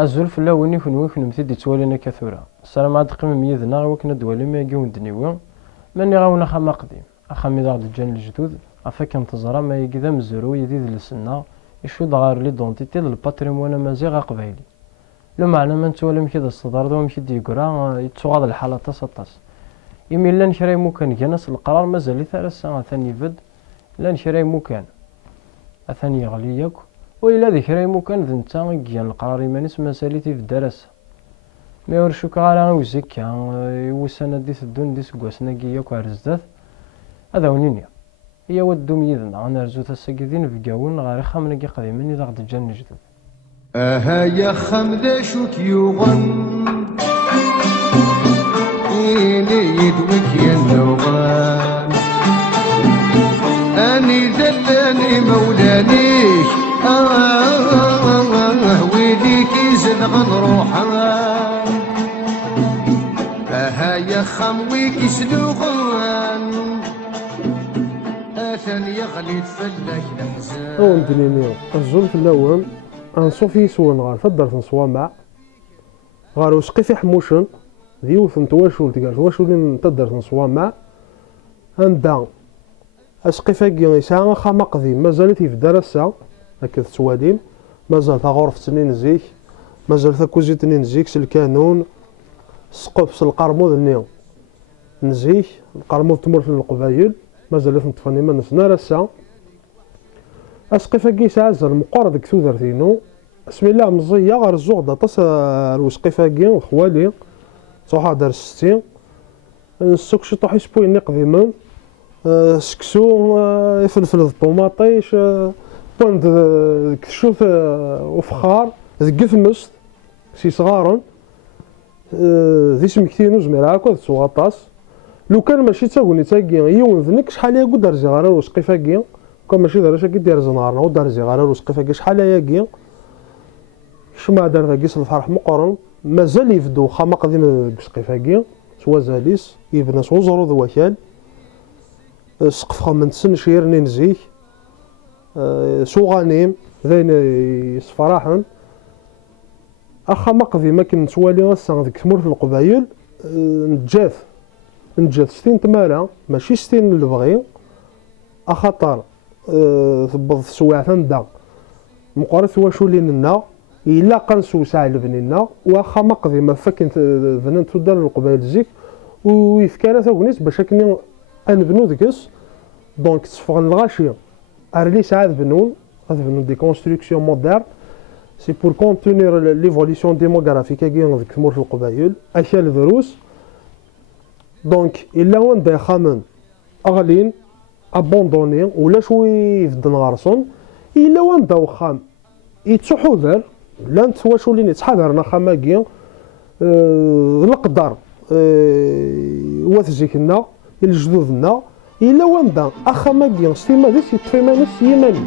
azul fell-awen kunwi kennemti d-ittwalin akka tura. Ssarameɣ ad teqqimem yid-neɣ iwakken ad d-twalim yagi undniwi mani ɣawen axxam aqdim, axxam i aɣ-d-ǧǧan lejdud ɣef akken teẓram ayagi d amezruy d idles-nneɣ icudd ɣer l'identité d l'patrimoine amaziɣ aqbayli. Lameɛna ma nettwali amek i d-as-teḍṛeḍ wamek i d-yegra yettuɣaḍ lḥal aṭas aṭas. Imi llan kra imukan gan as leqrar mazal-it ara ass-a atan ibedd, llan kra imukan atan yeɣli yakk, wa ila di kra imukan d netta i gan leqrar iman-is mazal-it ibedd ara ass-a. Mi ur cukkeɣ ara i uzekka iwussan ad d-iteddun d iseggasen-agi yakk ar zdat, ad awen-iniɣ iyaw ad ddum yid-neɣ ad nerzu tasa-agi d inebgawen ɣer ixxamen-agi qdimen i aɣ-d-ǧǧan lejdud. Aha ya xam d acu k-yuɣen ini-yi-d wik yennuɣen anida llan imawlan-ik wid-ik izedɣen ruḥen aha ya xam wik isluɣen atan yeɣli-d fell-ak leḥzan. Awendnini azul fell-awen anṣuf yiswen ɣer taddart n Ṣwamaɛ ɣer usqif iḥmucen d yiwet n twacult gar twaculin n taddart n Ṣwamaɛ anda asqif-agi yesɛa axxam aqdim mazal-it yebda ar ass-a akka tettwalim, mazal taɣurfet-nni n zik, mazal takuzit-nni n zik s lkanun, ssqef s lqermud-nni n zik, lqermud tmurt n Leqbayel mazal-it ṭṭfen iman-nsen ar ass-a. Asqif-agi yesɛa azal meqqer deg tudert-inu, asmillah meẓẓiya ɣer ẓuɣ-d aṭas ar usqif-agi d xwali, tṛuḥeɣ-d ar setti, nessuk ciṭuḥ ispuyen iqdimen, seksu, ifelfel d ṭumaṭic, wwan deg tcut ufexxar, deg tmest, s yisɣaren, d ismektiyen ur zmireɣ akk ad ttuɣ aṭas. Lukan mačči d tagnit-agi yiwen d nekk şḥal aya ur rziɣ ara ar usqif-agi, كون ماشي دار شاكي دير زنارنا ودار زغاره وسقيفاكي شحال هياكي شمع دار ذاكيس الفرح مقرن مازال يفدو خما قديم بسقيفاكي سوا زاليس يبنى سوزرو ذو وكال سقف خمن سن شيرني نزيك سو غنيم ذين يصفراحن اخا مقضي ما كن نسوالي غسان ذيك تمر في القبايل نجاث ستين تمارا ماشي ستين اللي بغي اخاطر تبض سواعث ندا مقارث واشوليننا إلا قنسو ساعة لبنينا واخا مقضي ما فكن بنان تدار القبائل زيك ويفكارا ثاونيس باش كني انبنو ديكس دونك تصفغن الغاشية ارلي ساعة بنون دي كونستركسيون مودرن سي بور كونتونير ليفوليسيون ديموغرافيك كي ديك تمور في القبائل اكال دروس دونك إلا وان دا خامن اغلين ابوندوني ولا شوي يفدن غارسون الا وان دا وخام يتحذر لانت واشولين يتحذرنا خاماكي القدر وثزيكنا الجدودنا الا وان دا اخاماكي ستيما ديس يتفيمانس يماني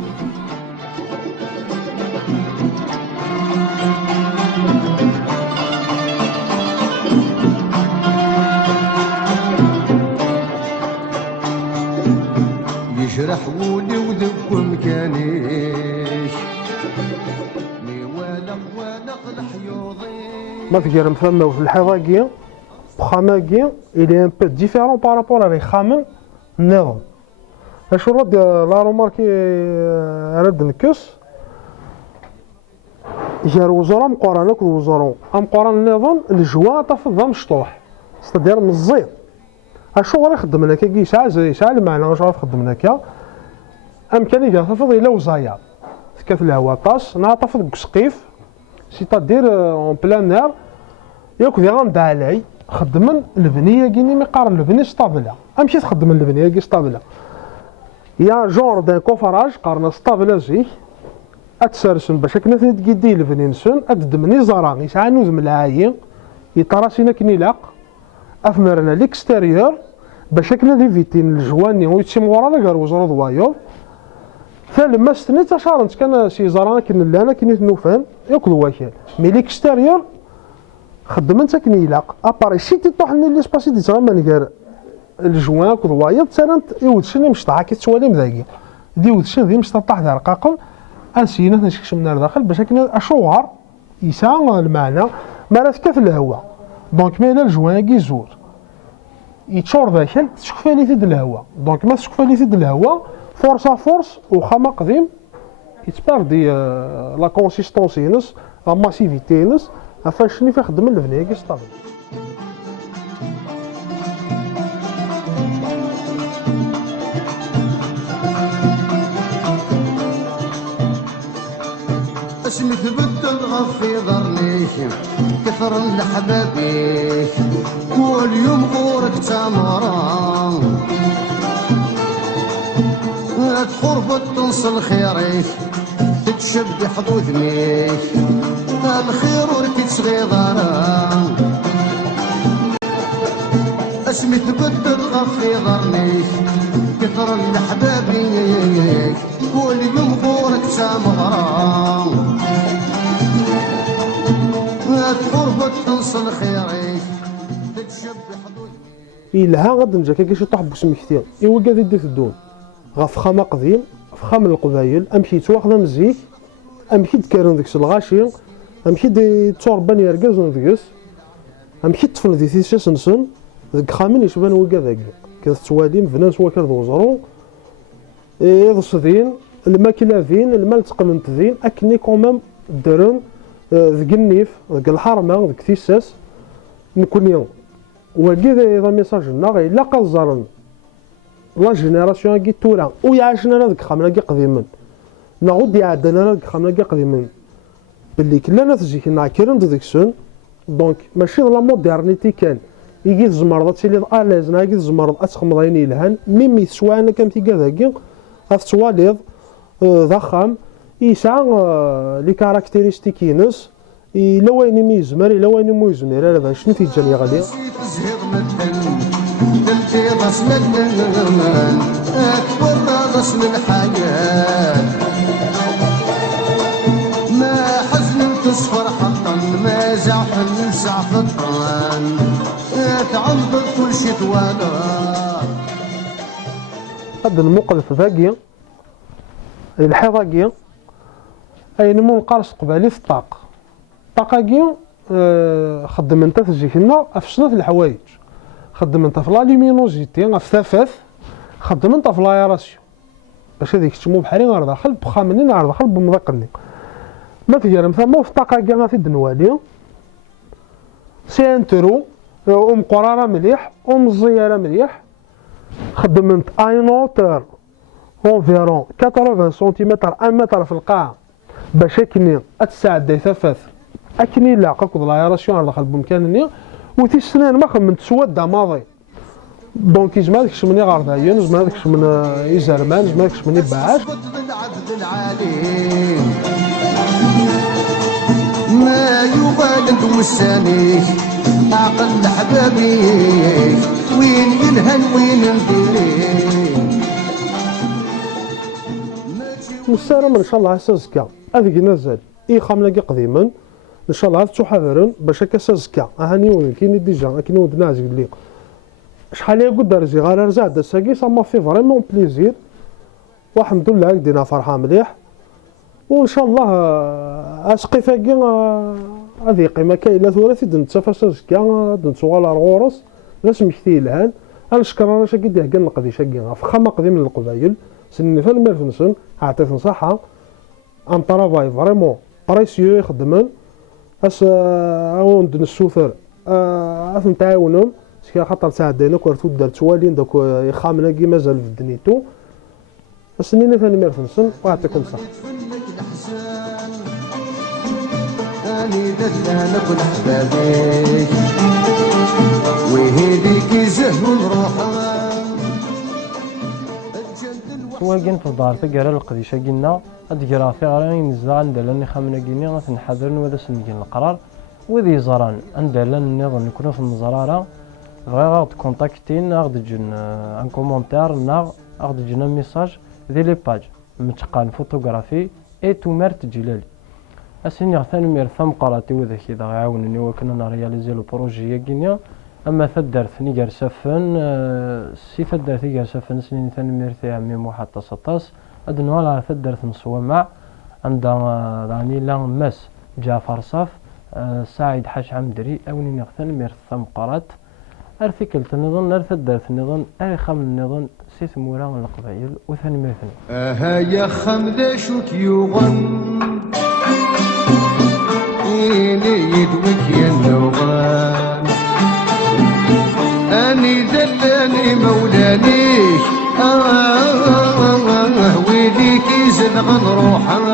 يجرح ولي وذب مكانيش مي والق الحيوضي ما تقرم ثم في الحضاقي بخاماكي إلي ان بو ديفيرون بارابور على خامن النظام اش رد لا روماركي رد نكس جار وزراء مقارنة كل وزراء مقارنة النظام الجوا تفضل مشطوح ستدير من الزيت اشو غير يخدم لك كي يسعى المعنى واش غير يخدم لك امكاني كاع تفض الى وزايا كاف الهواء طاس نعطف ديك سقيف سيتادير اون بلان نار ياك دي غندا علي خدم البنيه كيني مي قارن البنيه ستابله امشي تخدم البنيه كي ستابله يا جور دان كوفراج قارن ستابله زيك اتسرسن باش كنا تدي البنيه نسن ادمني زرا يسعى نوز من العاين يطراسينا كني لاق افمرنا ليكستيريور باش كنا ديفيتين الجواني ويتسيم ورا كاع وزرا دوايو فلما ستني تشارنت كان شي زرانا كن لانا كنيت نوفان ياكل واكل مي ليكستيريور خدمت كني لاق اباري شي تطوح لي ليسباسي دي تغمان كاع الجوان كدوايا تسالنت يودشني مش طاح كي تسواليم ذاكي دي ودشن دي مش طاح دار رقاقم انسينا نشكش من داخل باش كنا اشوار يسعى المعنى ما راه تكاف الهواء دونك ما إلا الجوان يزور يتشور ذاك تشكفاليتي د الهواء دونك ما تشكفاليتي د الهواء فورس وخا ما قديم يتبردي لا كونسيستونس ينس لا ماسيفيتي ينس فاش ني خدم البنيه كيستابل. اسمي تبدل غفي ظرنيك كثر لحبابيك كل يوم غورك تمران تخربط تنصل خيريك تتشبي حظوظ ميك الخير وركي صغيران اسمي تبدل غفي ظرنيك كثر لحبابيك كل يوم غورك تمران تخربط تنصل خيريك تتشبي حظوظ إلا غد نجا كي شي طاح بوسم كثير إوا كاع ديت الدون غف خامة قديم فخام القبايل أمشي تواخذ مزيك أمشي تكارن ديك الغاشي أمشي دي توربان يرقز ندقس أمشي تفل دي تيسا سنسن ذك خامين يشبان وكا ذاك كذا تواليم فناس وكذا وزرو يضصدين الماكينة ذين المال تقننت ذين أكني كومام درن ذك النيف ذك الحرمة ذك تيساس نكون يوم وكذا إذا ميساجنا غير لا قزرن لا جينيراسيون كي تورا ويعيشنا هذاك خامنا كي قديما نعود يعدنا هذاك خامنا كي قديما باللي كلنا تجيك نعكرن ديك السن دونك ماشي لا مودرنيتي كان يجي الزمرض تيلي اليز يجي الزمرض اتخمضين يلهان ميمي سوانا كان في كذاكي افتواليض ضخم يسعى لي كاركتيرستيك ينس الا وين يميزمر الا وين يميزمر هذا شنو تيجاني غادي دلتي رسم النمان أكبر رسم الحياة ما حزن تصفر حقا ما زعفن زعف الطان تعمض كل شي توالا هذا الموقف ذاكي الحضاكي أي نمو نقارس قبالي في الطاق طاقاكي خدم انت تجيك لنا افشنا في الحوايج خدم انت في لالومينوزيتي في ثافث خدم انت في لايراسيون باش هذيك تشمو بحالي غير داخل بخامنين غير داخل بمذاقني ما تجرم ثم في طاقاكي غا في الدنوالي سي انترو قرارة مليح مزيارة مليح خدمت اينوتر اونفيرون 80 سنتيمتر 1 متر في القاع باش اكني اتساعد داي ثفاث اكني لا قاكد لايراسيون داخل بامكانني وتي السنين ما خممت سواد ماضي دونك يجمع داكشي من يغار داين يجمع داكشي من يزرمان يجمع داكشي من يباعاش العبد العليم ما يبالد وسانيك عقل حبابيك وين ينهن وين نديريك والسلام ان شاء الله سازكا هذيك نزل اي خاملاكي قديما ان شاء الله تحضرن باش هكا سازكا هاني وين كاين ديجا كاين ود ناس قال لي شحال يا قد رزي غير رزع دساكي سا في فريمون بليزير والحمد لله دينا فرحه مليح وان شاء الله اسقيفاكي هذه قيمه كاينه ثلاثي دنتسافا سازكا دنتسوالا غورس ناس مكتي الان انا شكر انا شاكي ديه كان نقضي شاكي فخما قديم من القبايل سني في الميرفنسون عطيت نصحة ان طرافاي فريمون بريسيو يخدمن اس عاود نسوثر اس نتعاونهم سكا خاطر ساعدينا كورتو دار توالين دوك يخامنا كي مازال في دنيتو سنينا ثاني ميرفنسون ويعطيكم الصحة اني دلالك ولحبابيك وهيديك يزهو الروح واقين في الدار تقرا القديشه قلنا هاد قرافي راني نزلا عندنا خامنا كيني غنحضرن ولا سنجين القرار وذي زران عندنا النظام نكونوا في النزراره غير كونتاكتين غاد جن ان كومونتير نا غاد جنا ميساج دي لي باج متقان فوتوغرافي اي تومرت جلالي اسيني ثاني مير ثم قراتي وذاك اذا يعاونني وكنا نرياليزي لو بروجي كينيا اما ثدرتني غير سفن سي ثدرتي غير سفن سنين ثاني ميرتي عمي محطة سطاس ادنو على ثدرت نصوى مع عندها راني لا ماس جعفر صاف سعيد حاج عمدري أوني نغتن ميرث ثمقرات أرثكلت النظام أرث دارت النظام أرخم النظام سيث مورا القبائل وثاني مثلا يا خمدة شو تيوغن إني يدوك ينوغن أني ذلاني مولانيك ويديك زنغن روحا